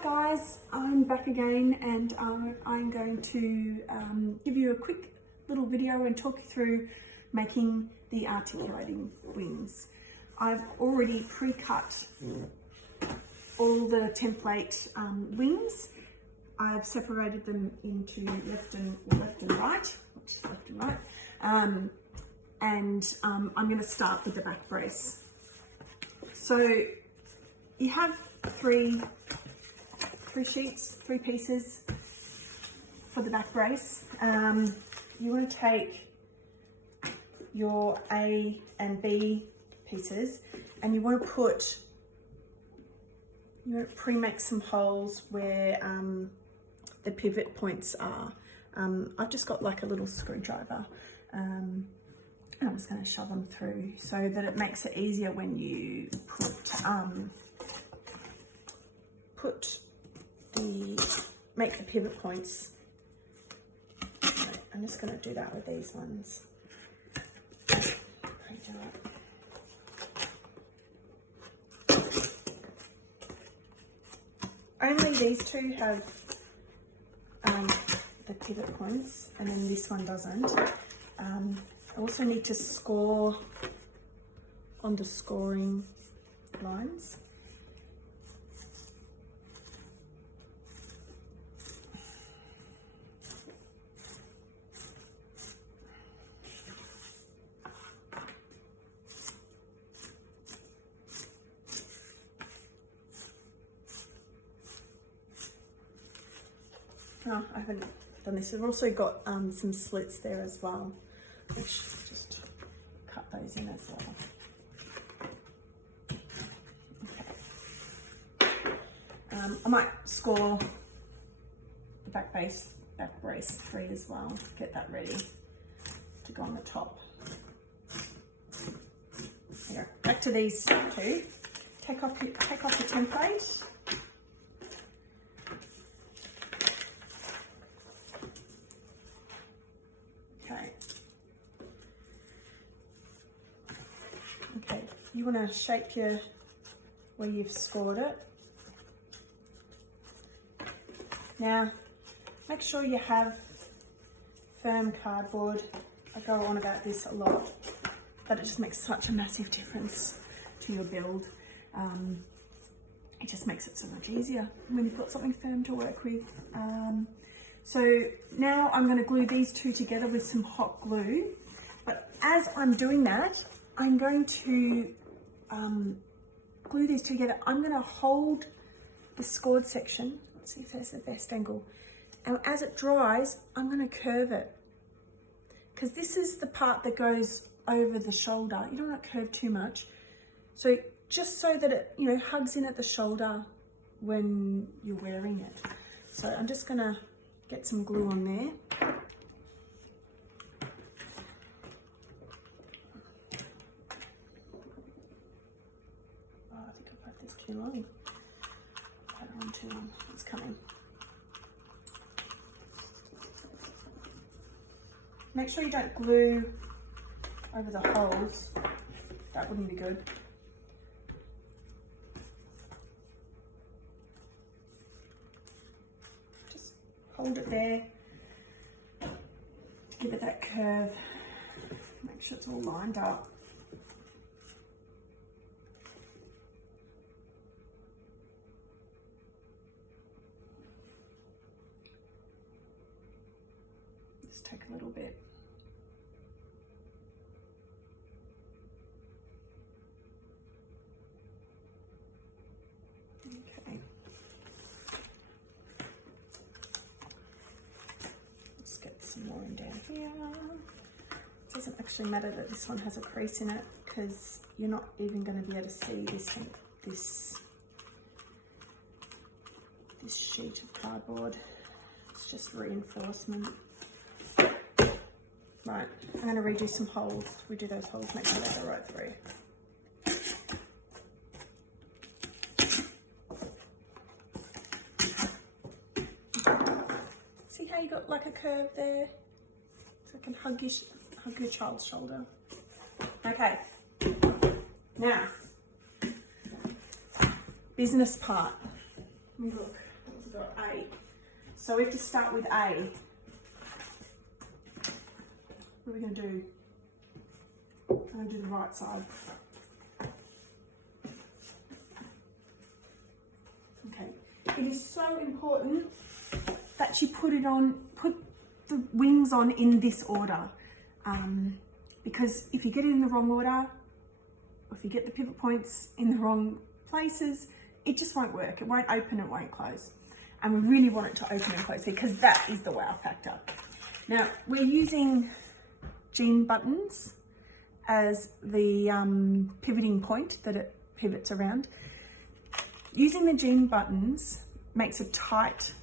Hi guys, I'm back again and I'm going to give you a quick little video and talk you through making the articulating wings. I've already pre-cut all the template wings. I've separated them into left and right, and I'm going to start with the back brace. So you have three pieces for the back brace. You want to take your A and B pieces and you want to pre-make some holes where the pivot points are. I've just got like a little screwdriver. I'm just going to shove them through so that it makes it easier when you make the pivot points. So I'm just going to do that with these ones. Only these two have the pivot points, and then this one doesn't. I also need to score on the scoring lines. Oh, I haven't done this. I've also got some slits there as well. I should just cut those in as well. Okay. I might score the back brace 3 as well. Get that ready to go on the top. Here, back to these two. Take off the template. Okay, you want to shape where you've scored it. Now, make sure you have firm cardboard. I go on about this a lot, but it just makes such a massive difference to your build. It just makes it so much easier when you've got something firm to work with. So now I'm going to glue these two together with some hot glue. But as I'm doing that, I'm going to glue these together. I'm going to hold the scored section. Let's see if there's the best angle. And as it dries, I'm going to curve it. Because this is the part that goes over the shoulder. You don't want to curve too much. So just so that it, hugs in at the shoulder when you're wearing it. So I'm just going to get some glue on there. Oh, I think I've left this too long. I don't want too long. It's coming. Make sure you don't glue over the holes. That wouldn't be good. Hold it there to give it that curve. Make sure it's all lined up. Just take a little bit. Okay. Get some more in down here. It doesn't actually matter that this one has a crease in it because you're not even going to be able to see this sheet of cardboard. It's just reinforcement. Right, I'm going to redo some holes. Redo those holes, make sure they go right through. See how you got like a curve there? So I can hug your child's shoulder. Okay, now, business part. Look. we've got A. So we have to start with A. What are we going to do? I'm going to do the right side. Okay. It is so important that you put the wings on in this order. Because if you get it in the wrong order, or if you get the pivot points in the wrong places, it just won't work. It won't open, it won't close. And we really want it to open and close because that is the wow factor. Now, we're using jean buttons as the pivoting point that it pivots around. Using the jean buttons makes a tight,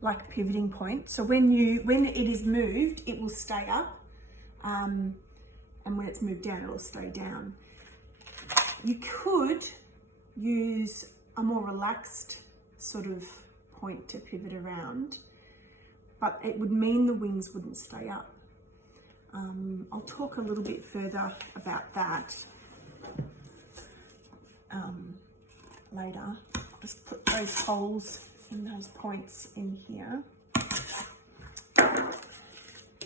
like pivoting point. So when it is moved, it will stay up. And when it's moved down, it'll stay down. You could use a more relaxed sort of point to pivot around, but it would mean the wings wouldn't stay up. I'll talk a little bit further about that later. Just put those holes in those points in here.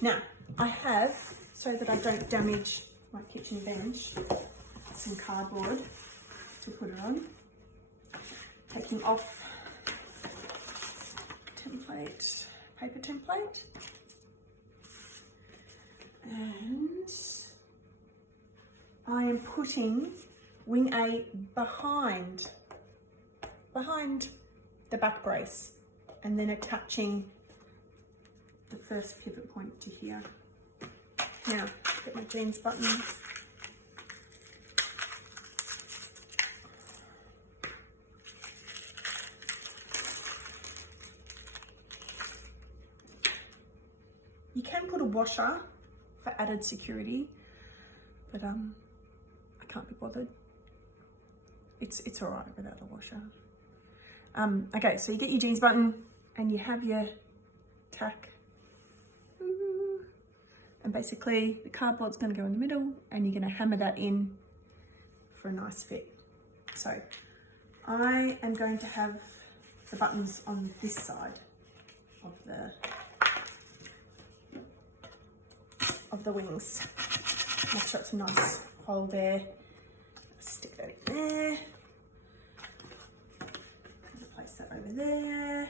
Now, I have, so that I don't damage my kitchen bench, some cardboard to put it on. Taking off template, paper template. And I am putting wing A behind the back brace and then attaching the first pivot point to here. Now, get my jeans buttons. You can put a washer for added security, but I can't be bothered. It's all right without a washer. Okay, so you get your jeans button and you have your tack. And basically the cardboard's going to go in the middle and you're going to hammer that in for a nice fit. So I am going to have the buttons on this side of the wings. Make sure it's a nice hole there. Stick that in there. Place that over there.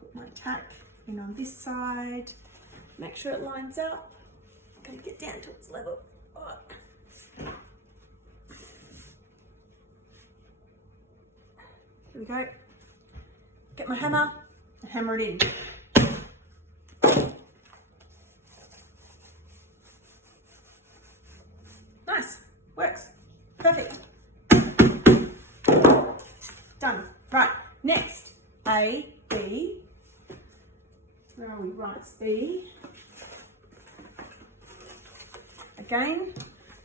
Put my tack in on this side. Make sure it lines up. I'm going to get down to its level. Oh. Here we go. Get my hammer and hammer it in. Nice. Works. Perfect. Done. Right. Next. A, B. Where are we? Right, it's B. Again,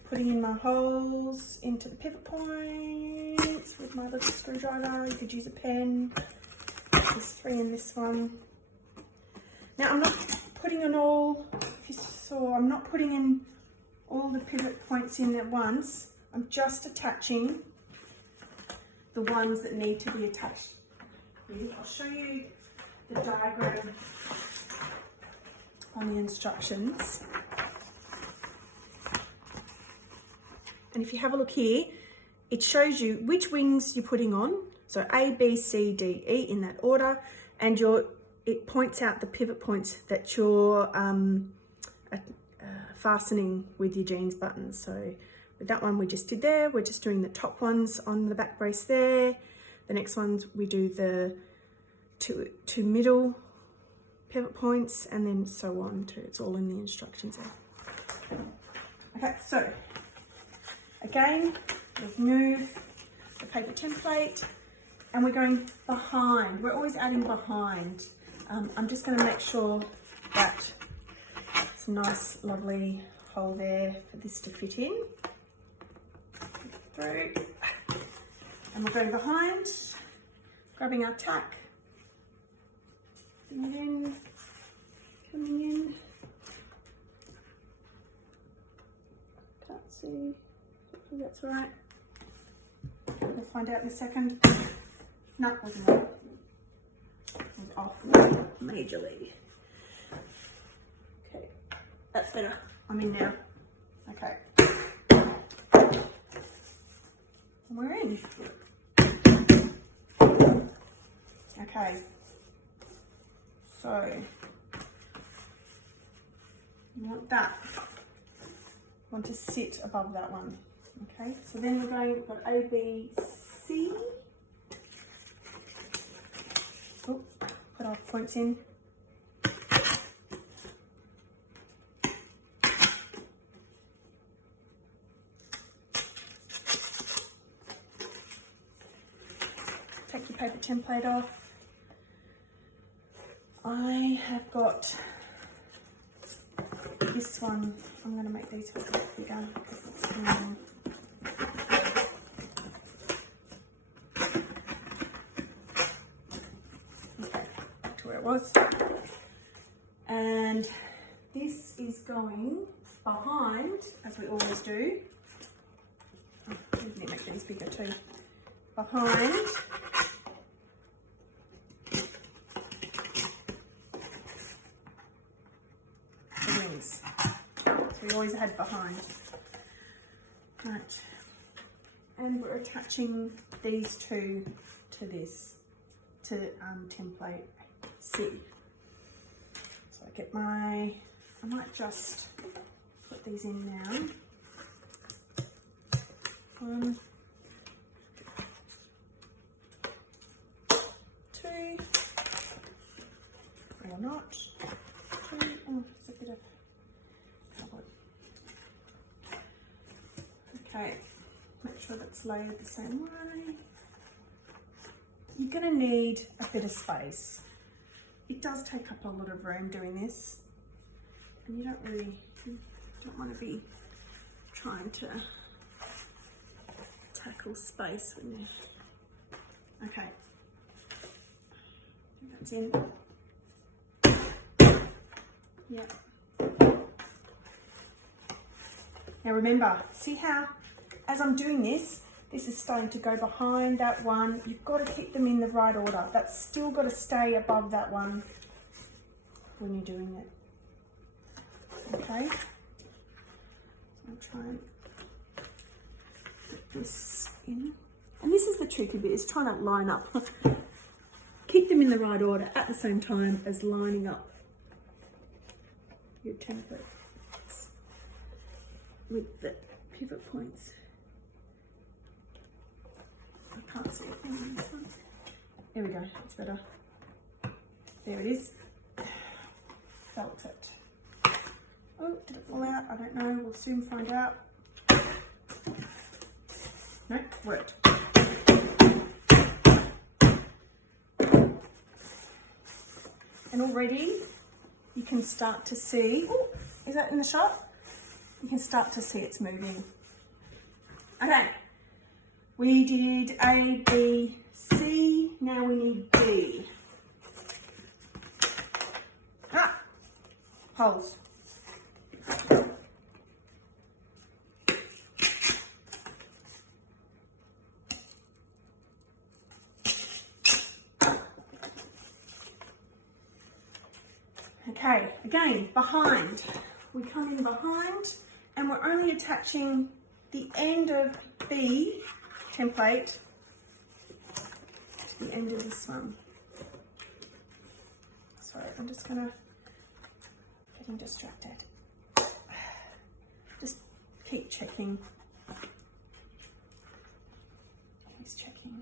putting in my holes into the pivot points with my little screwdriver. You could use a pen. There's 3 in this one. Now I'm not putting in all, if you saw, I'm not putting in all the pivot points in at once. I'm just attaching the ones that need to be attached. I'll show you the diagram on the instructions. And if you have a look here, it shows you which wings you're putting on. So A, B, C, D, E in that order. And it points out the pivot points that you're fastening with your jeans buttons. So with that one we just did there, we're just doing the top ones on the back brace there. The next ones we do the two middle pivot points and then so on too. It's all in the instructions there. Okay, so again, we've moved the paper template and we're going behind. We're always adding behind. I'm just going to make sure that it's a nice, lovely hole there for this to fit in. Through. And we're going behind, grabbing our tack, putting it in, coming in. Can't see. Hopefully that's all right. We'll find out in a second. No, it wasn't on. It was off majorly. Okay, that's better. I'm in now. Okay. And we're in. Okay. So, you want that. Want to sit above that one. Okay, so then we're going, we've got A, B, C. Oh, put our points in. Take your paper template off. I have got this one. I'm going to make these ones a bit bigger because it's long. Okay, back to where it was. And this is going behind, as we always do. Oh, we need to make these bigger too. Behind the wings. So we always had behind. Right. And we're attaching these two to this, to template C. So I get my, I might just put these in now. 1, 2, or not. 2, oh, it's a bit of cupboard. Okay, make sure that's layered the same way. You're going to need a bit of space. It does take up a lot of room doing this, and you don't want to be trying to tackle space when you. Okay, that's in. Yeah. Now remember, see how as I'm doing this, this is starting to go behind that one. You've got to keep them in the right order. That's still got to stay above that one when you're doing it. Okay. So I'll try and put this in. And this is the tricky bit, is trying to line up. Keep them in the right order at the same time as lining up your templates with the pivot points. I can't see a thing on this one. There we go, it's better. There it is. Felt it. Oh, did it fall out? I don't know, we'll soon find out. No, worked. And already you can start to see, oh, is that in the shot? You can start to see it's moving. Okay, we did A, B, C, now we need D. Ah, holes. Okay, again, behind. We come in behind and we're only attaching the end of B template to the end of this one. Sorry, I'm just gonna getting distracted. Just keep checking. He's checking.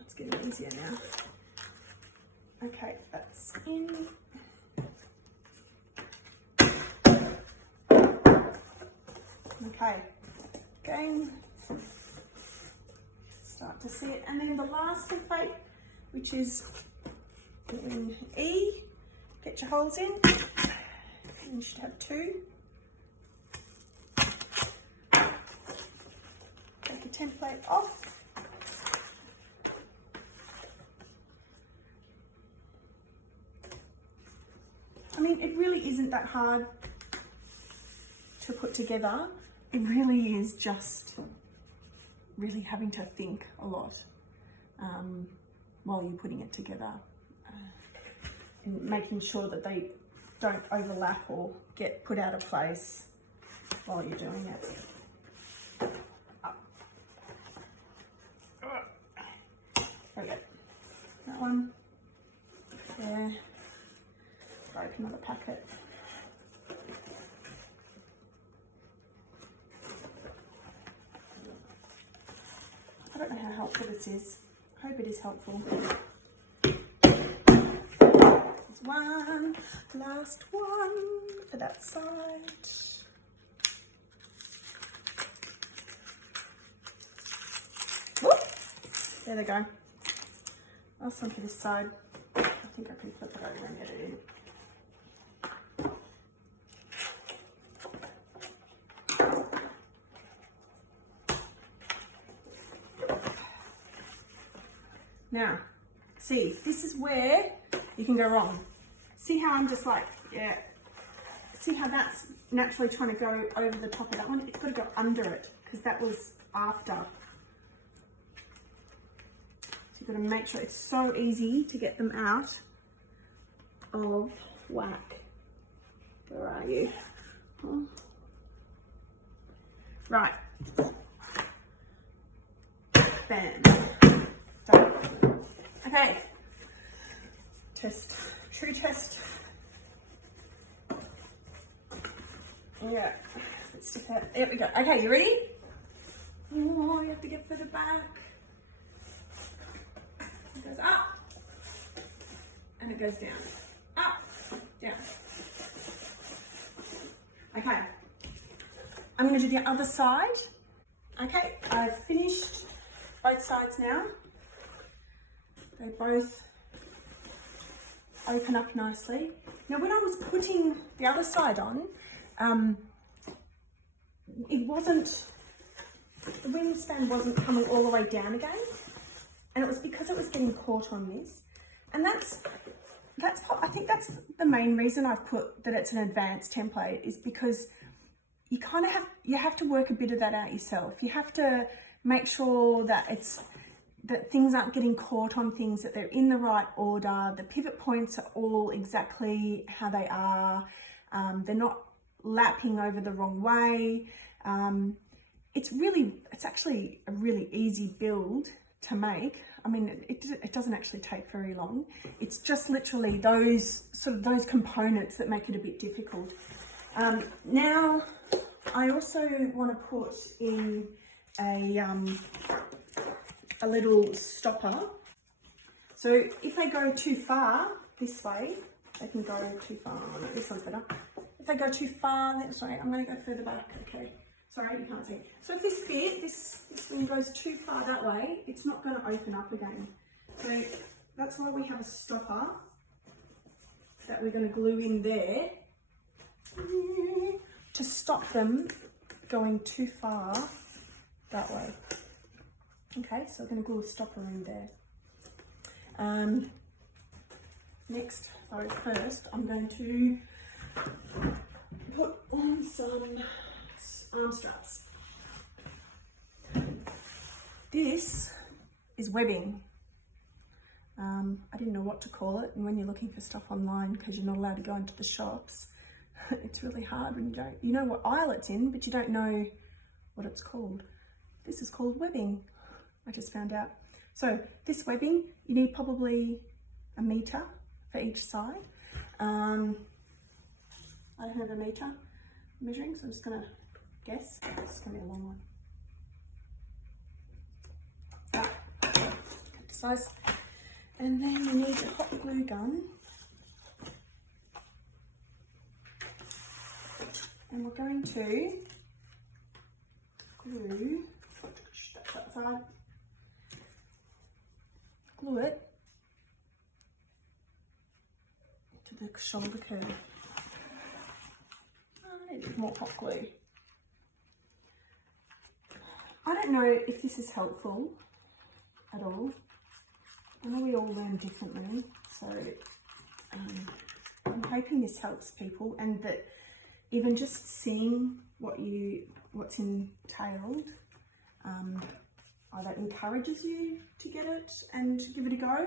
It's getting easier now. Okay, that's in. Okay, again, start to see it. And then the last template, which is in E, get your holes in. And you should have 2. Take your template off. I mean, it really isn't that hard to put together. It really is just really having to think a lot while you're putting it together, and making sure that they don't overlap or get put out of place while you're doing it. Okay, that one there. Open another packet. I don't know how helpful this is. I hope it is helpful. There's one, last one for that side. Whoop. There they go. Last one for this side. I think I can flip it over and get it in. Now, see, this is where you can go wrong. See how I'm just like, yeah, see how that's naturally trying to go over the top of that one? It's got to go under it because that was after. So you've got to make sure, it's so easy to get them out of whack. Where are you? Oh. Right. Bam. Done. Okay. Test. True test. Yeah. Let's stick that. There we go. Okay, you ready? Oh, you have to get further back. It goes up. And it goes down. Up. Down. Okay. I'm going to do the other side. Okay, I've finished both sides now. They both open up nicely. Now when I was putting the other side on, it wasn't, the wingspan wasn't coming all the way down again. And it was because it was getting caught on this. And I think that's the main reason I've put that it's an advanced template, is because you kind of have to work a bit of that out yourself. You have to make sure that that things aren't getting caught on things, that they're in the right order, the pivot points are all exactly how they are, they're not lapping over the wrong way. It's actually a really easy build to make. I mean, it doesn't actually take very long. It's just literally those components that make it a bit difficult. Now, I also want to put in a little stopper. So if they go too far this way, they can go too far. Oh, no, this one's better. If they go too far, sorry, I'm going to go further back. Okay, sorry, you can't see. So if this bit, this thing goes too far that way, it's not going to open up again. So that's why we have a stopper that we're going to glue in there to stop them going too far that way. Okay, so we're going to glue a stopper in there. First I'm going to put on some arm straps. This is webbing. I didn't know what to call it, and when you're looking for stuff online, because you're not allowed to go into the shops, it's really hard when you know what aisle it's in, but you don't know what it's called. This is called webbing. I just found out. So this webbing, you need probably 1 meter for each side. I don't have a meter measuring, so I'm just gonna guess. It's gonna be a long one. Cut to size. And then you need a hot glue gun. And we're going to glue, that side. Glue it to the shoulder curve. I need more hot glue. I don't know if this is helpful at all. I know we all learn differently, so I'm hoping this helps people, and that even just seeing what's entailed either encourages you to get it and to give it a go,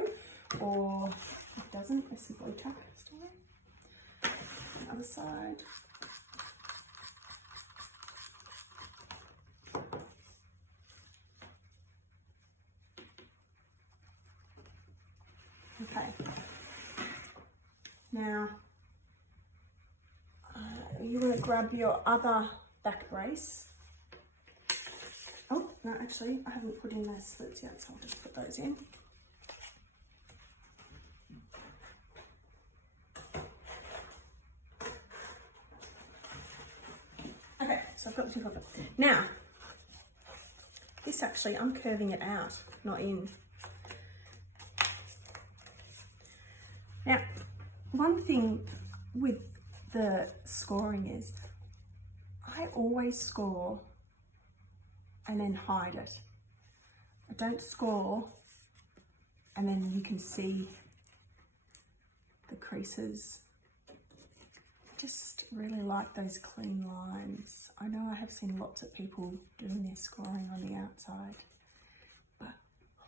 or it doesn't. I simply tuck it. Other side. Okay. Now, you want to grab your other back brace. Oh, no, actually, I haven't put in those slits yet, so I'll just put those in. Okay, so I've got the two of them. Now, this actually, I'm curving it out, not in. Now, one thing with the scoring is, I always score and then hide it. I don't score and then you can see the creases. I just really like those clean lines. I know I have seen lots of people doing their scoring on the outside, but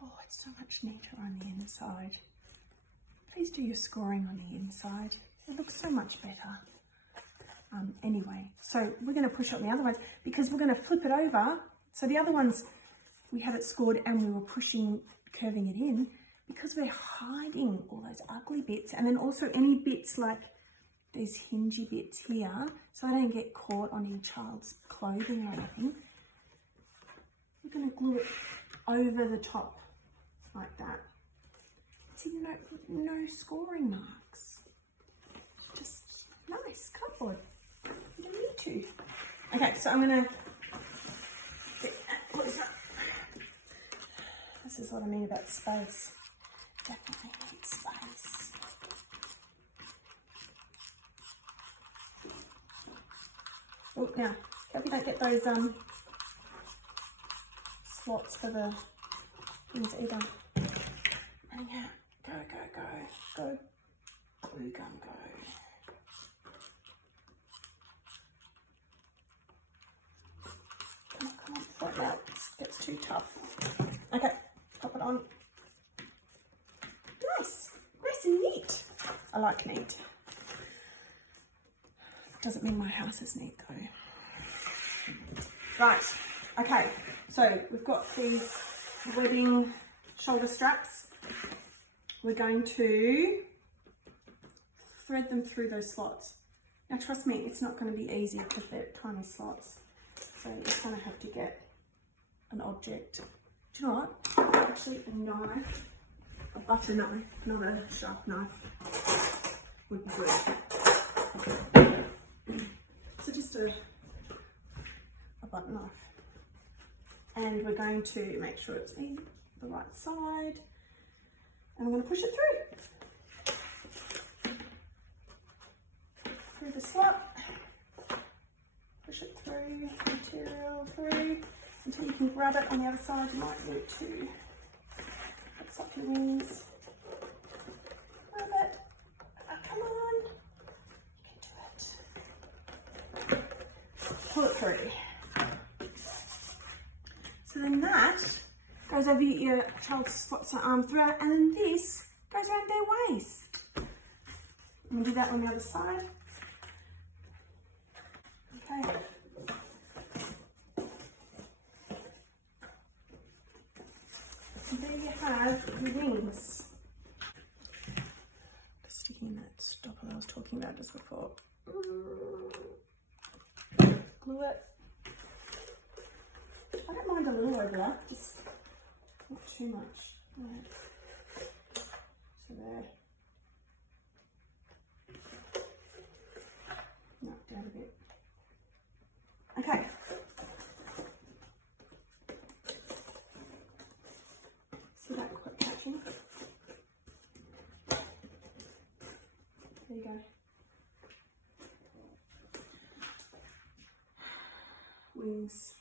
oh, it's so much neater on the inside. Please do your scoring on the inside. It looks so much better. Anyway, so we're going to push on the other ones because we're going to flip it over. So the other ones, we had it scored and we were curving it in because we're hiding all those ugly bits, and then also any bits like these hingy bits here, so I don't get caught on your child's clothing or anything. We're going to glue it over the top like that. See, no scoring marks. Just nice cardboard. You don't need to. Okay, so I'm going to get that closer. This is what I mean about space. Definitely need space. Oh, now, hope you don't get those slots for the things either. And yeah, go, glue gun, go. Come on, before it melts, gets too tough. Okay, pop it on. Nice and neat. I like neat. Doesn't mean my house is neat though. Right, okay, so we've got these wedding shoulder straps. We're going to thread them through those slots. Now trust me, it's not going to be easy because they're tiny slots. So you kind of have to get an object. Do you know what? Actually a knife, a butter knife, not a sharp knife, would be good. So just a butter knife. And we're going to make sure it's in the right side. And we're going to push it through the slot, push it through, material through, until you can grab it on the other side. You might need to fix up your wings. Grab it. Oh, come on. You can do it. Pull it through. So then that goes over your child's spots their arm throughout, and then this goes around their waist. I'm going to do that on the other side. Okay. And there you have your wings. Just sticking in that stopper that I was talking about just before. Glue it. I don't mind a little overlap, just not too much. Right. So there. Knock down a bit. Okay. See that quite catching? There you go. Wings.